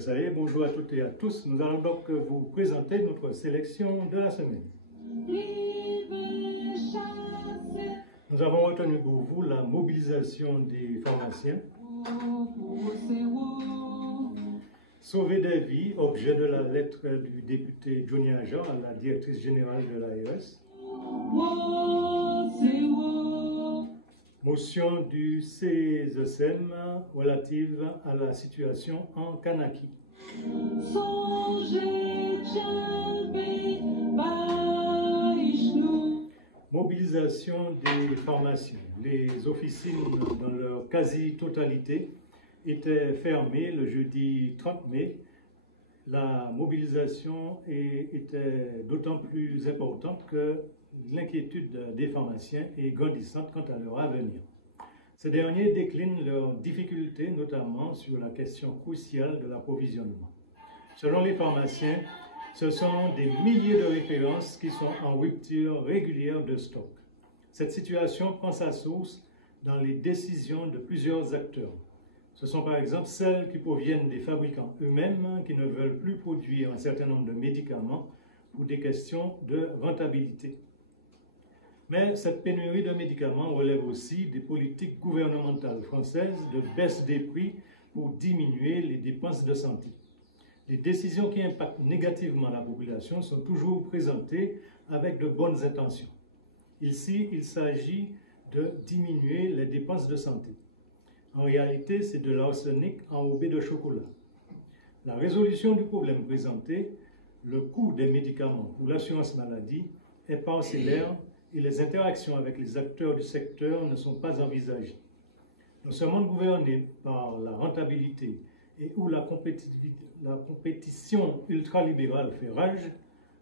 Ça y est, bonjour à toutes et à tous. Nous allons donc vous présenter notre sélection de la semaine. Nous avons retenu pour vous la mobilisation des pharmaciens. Sauver des vies, objet de la lettre du député Johnny Agent à la directrice générale de l'ARS. Motion du CESM relative à la situation en Kanaki. Mobilisation des pharmaciens. Les officines, dans leur quasi-totalité, étaient fermées le jeudi 30 mai. La mobilisation était d'autant plus importante que l'inquiétude des pharmaciens est grandissante quant à leur avenir. Ces derniers déclinent leurs difficultés, notamment sur la question cruciale de l'approvisionnement. Selon les pharmaciens, ce sont des milliers de références qui sont en rupture régulière de stock. Cette situation prend sa source dans les décisions de plusieurs acteurs. Ce sont par exemple celles qui proviennent des fabricants eux-mêmes qui ne veulent plus produire un certain nombre de médicaments pour des questions de rentabilité. Mais cette pénurie de médicaments relève aussi des politiques gouvernementales françaises de baisse des prix pour diminuer les dépenses de santé. Les décisions qui impactent négativement la population sont toujours présentées avec de bonnes intentions. Ici, il s'agit de diminuer les dépenses de santé. En réalité, c'est de l'arsenic enrobé de chocolat. La résolution du problème présenté, le coût des médicaments pour l'assurance maladie, est parcellaire et les interactions avec les acteurs du secteur ne sont pas envisagées. Dans ce monde gouverné par la rentabilité et où la compétition ultralibérale fait rage,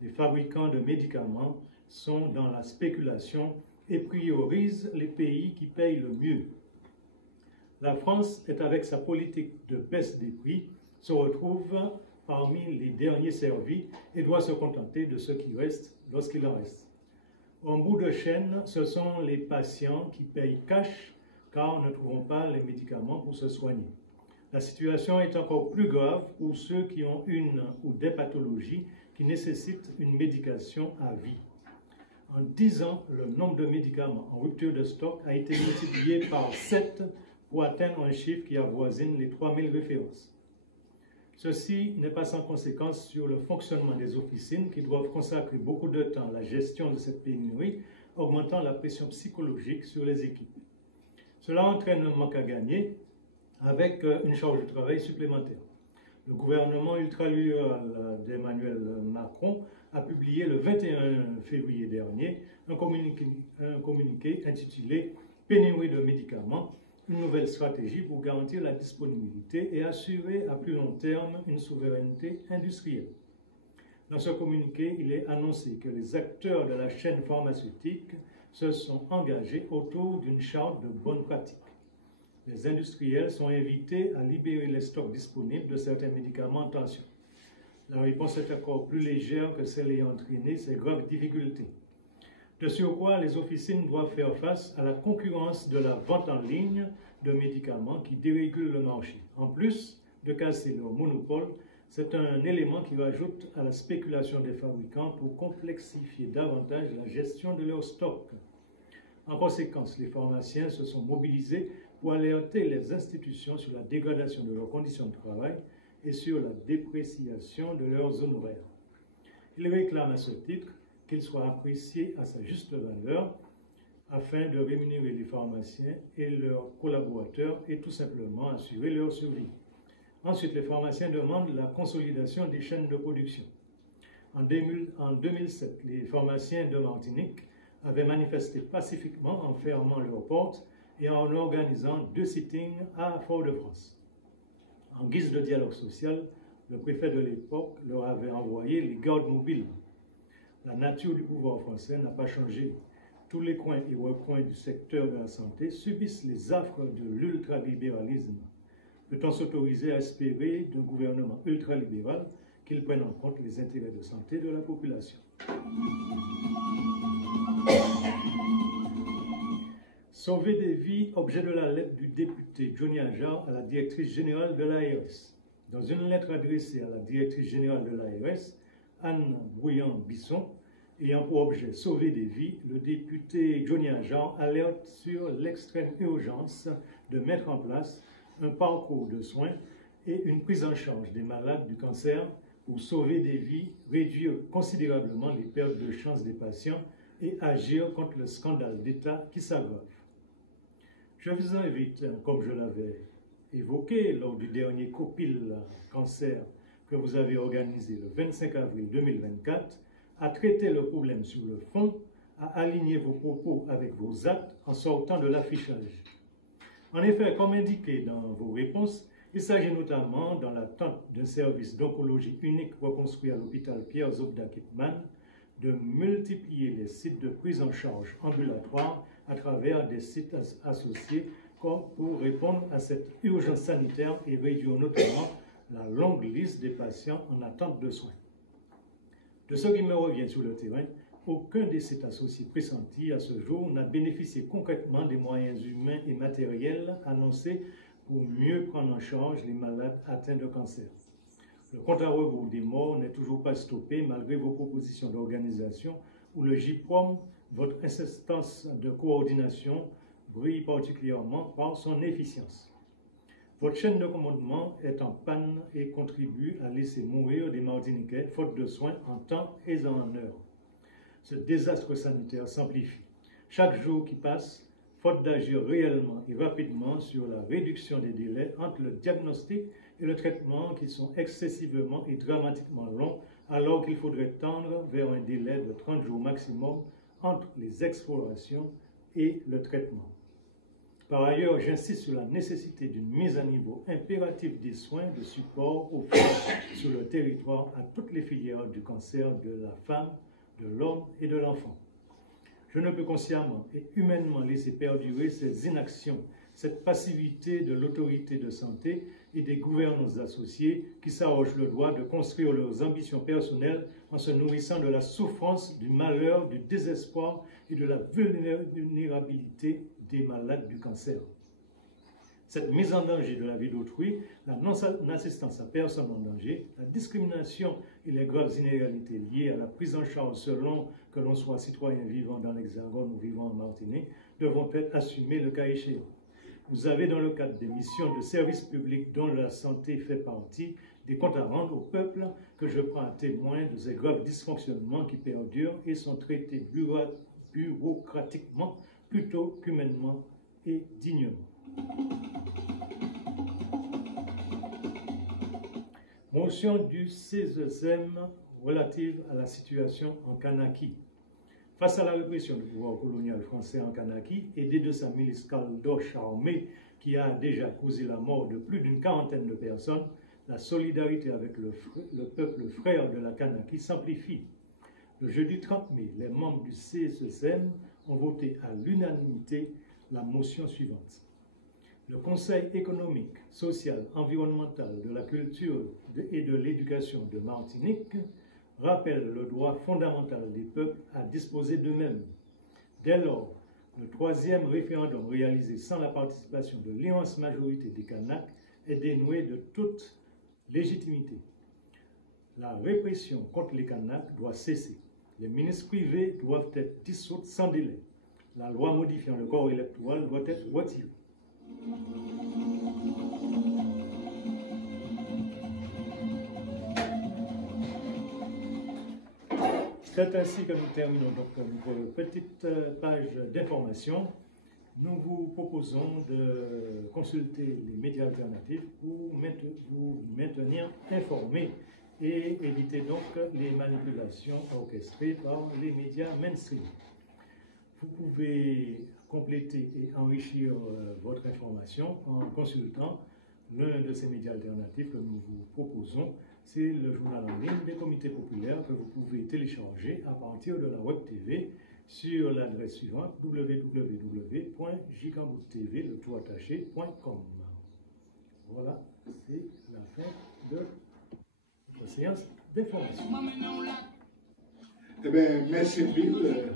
les fabricants de médicaments sont dans la spéculation et priorisent les pays qui payent le mieux. La France est, avec sa politique de baisse des prix, se retrouve parmi les derniers servis et doit se contenter de ce qui reste lorsqu'il en reste. En bout de chaîne, ce sont les patients qui payent cash car ne trouvent pas les médicaments pour se soigner. La situation est encore plus grave pour ceux qui ont une ou des pathologies qui nécessitent une médication à vie. En 10 ans, le nombre de médicaments en rupture de stock a été multiplié par 7 pour atteindre un chiffre qui avoisine les 3000 références. Ceci n'est pas sans conséquence sur le fonctionnement des officines qui doivent consacrer beaucoup de temps à la gestion de cette pénurie, augmentant la pression psychologique sur les équipes. Cela entraîne un manque à gagner avec une charge de travail supplémentaire. Le gouvernement ultralibéral d'Emmanuel Macron a publié le 21 février dernier un communiqué intitulé « Pénurie de médicaments », une nouvelle stratégie pour garantir la disponibilité et assurer à plus long terme une souveraineté industrielle. Dans ce communiqué, il est annoncé que les acteurs de la chaîne pharmaceutique se sont engagés autour d'une charte de bonnes pratiques. Les industriels sont invités à libérer les stocks disponibles de certains médicaments en tension. La réponse est encore plus légère que celle ayant entraîné ces graves difficultés. De surcroît, les officines doivent faire face à la concurrence de la vente en ligne de médicaments qui dérégule le marché. En plus de casser leur monopole, c'est un élément qui rajoute à la spéculation des fabricants pour complexifier davantage la gestion de leurs stocks. En conséquence, les pharmaciens se sont mobilisés pour alerter les institutions sur la dégradation de leurs conditions de travail et sur la dépréciation de leurs honoraires. Ils réclament à ce titre qu'il soit apprécié à sa juste valeur afin de rémunérer les pharmaciens et leurs collaborateurs et tout simplement assurer leur survie. Ensuite, les pharmaciens demandent la consolidation des chaînes de production. En 2007, les pharmaciens de Martinique avaient manifesté pacifiquement en fermant leurs portes et en organisant 2 sittings à Fort-de-France. En guise de dialogue social, le préfet de l'époque leur avait envoyé les gardes mobiles. La nature du pouvoir français n'a pas changé. Tous les coins et recoins du secteur de la santé subissent les affres de l'ultralibéralisme. Peut-on s'autoriser à espérer d'un gouvernement ultralibéral qu'il prenne en compte les intérêts de santé de la population? Sauver des vies, objet de la lettre du député Johnny Agent à la directrice générale de l'ARS. Dans une lettre adressée à la directrice générale de l'ARS, Anne Brouillant-Bisson, ayant pour objet sauver des vies, le député Johnny Agent alerte sur l'extrême urgence de mettre en place un parcours de soins et une prise en charge des malades du cancer pour sauver des vies, réduire considérablement les pertes de chance des patients et agir contre le scandale d'État qui s'aggrave. Je vous invite, comme je l'avais évoqué lors du dernier COPIL Cancer que vous avez organisé le 25 avril 2024, à traiter le problème sur le fond, à aligner vos propos avec vos actes en sortant de l'affichage. En effet, comme indiqué dans vos réponses, il s'agit notamment, dans l'attente d'un service d'oncologie unique reconstruit à l'hôpital Pierre Zobda Kittmann, de multiplier les sites de prise en charge ambulatoire à travers des sites associés pour répondre à cette urgence sanitaire et réduire notamment la longue liste des patients en attente de soins. De ce qui me revient sur le terrain, aucun des sites associés pressentis à ce jour n'a bénéficié concrètement des moyens humains et matériels annoncés pour mieux prendre en charge les malades atteints de cancer. Le compte à rebours des morts n'est toujours pas stoppé malgré vos propositions d'organisation où le JPROM, votre insistance de coordination, brille particulièrement par son efficience. Votre chaîne de commandement est en panne et contribue à laisser mourir des Martiniquais faute de soins en temps et en heure. Ce désastre sanitaire s'amplifie. Chaque jour qui passe, faute d'agir réellement et rapidement sur la réduction des délais entre le diagnostic et le traitement qui sont excessivement et dramatiquement longs, alors qu'il faudrait tendre vers un délai de 30 jours maximum entre les explorations et le traitement. Par ailleurs, j'insiste sur la nécessité d'une mise à niveau impérative des soins de support offerts sur le territoire à toutes les filières du cancer de la femme, de l'homme et de l'enfant. Je ne peux consciemment et humainement laisser perdurer ces inactions, cette passivité de l'autorité de santé et des gouvernants associés qui s'arrogent le droit de construire leurs ambitions personnelles en se nourrissant de la souffrance, du malheur, du désespoir et de la vulnérabilité des malades du cancer. Cette mise en danger de la vie d'autrui, la non-assistance à personne en danger, la discrimination et les graves inégalités liées à la prise en charge selon que l'on soit citoyen vivant dans l'Hexagone ou vivant en Martinique, devront être assumées le cas échéant. Vous avez, dans le cadre des missions de service public dont la santé fait partie, des comptes à rendre au peuple que je prends à témoin de ces graves dysfonctionnements qui perdurent et sont traités bureaucratiquement plutôt qu'humainement et dignement. Motion du CESEM relative à la situation en Kanaki. Face à la répression du pouvoir colonial français en Kanaki, aidé de sa milice caldoche armée qui a déjà causé la mort de plus d'une quarantaine de personnes, la solidarité avec le peuple frère de la Kanaki s'amplifie. Le jeudi 30 mai, les membres du CESEM ont voté à l'unanimité la motion suivante. Le Conseil économique, social, environnemental, de la culture et de l'éducation de Martinique rappelle le droit fondamental des peuples à disposer d'eux-mêmes. Dès lors, le troisième référendum réalisé sans la participation de l'immense majorité des Kanaks est dénué de toute légitimité. La répression contre les Kanaks doit cesser. Les ministres privés doivent être dissous sans délai. La loi modifiant le corps électoral doit être retirée. C'est ainsi que nous terminons donc notre petite page d'information. Nous vous proposons de consulter les médias alternatifs pour vous maintenir informés et éviter donc les manipulations orchestrées par les médias mainstream. Vous pouvez compléter et enrichir votre information en consultant l'un de ces médias alternatifs que nous vous proposons. C'est le journal en ligne des comités populaires que vous pouvez télécharger à partir de la Web TV sur l'adresse suivante www.jcambouttv.com. Voilà, c'est la fin de notre séance d'information. Eh bien, merci Bill.